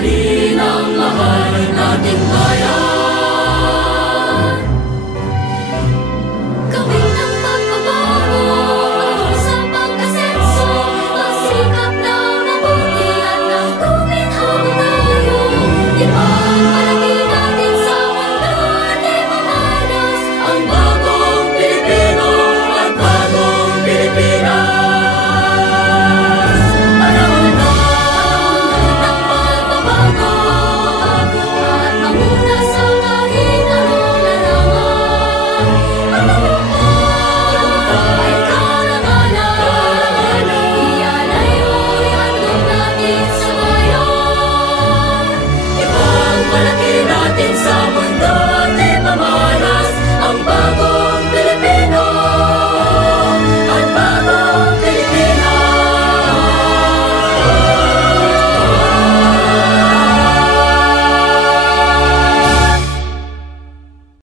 Alalahanin ang mahal nating bayan. Gawin ng pagbabago sa pag-asenso, magsikap na mabuti at ang kuminhaw tayo. Ipagmalaki natin sa mundo at ipamalas ang bagong Pilipino at bagong Pilipinas. Malaki natin sa mundo.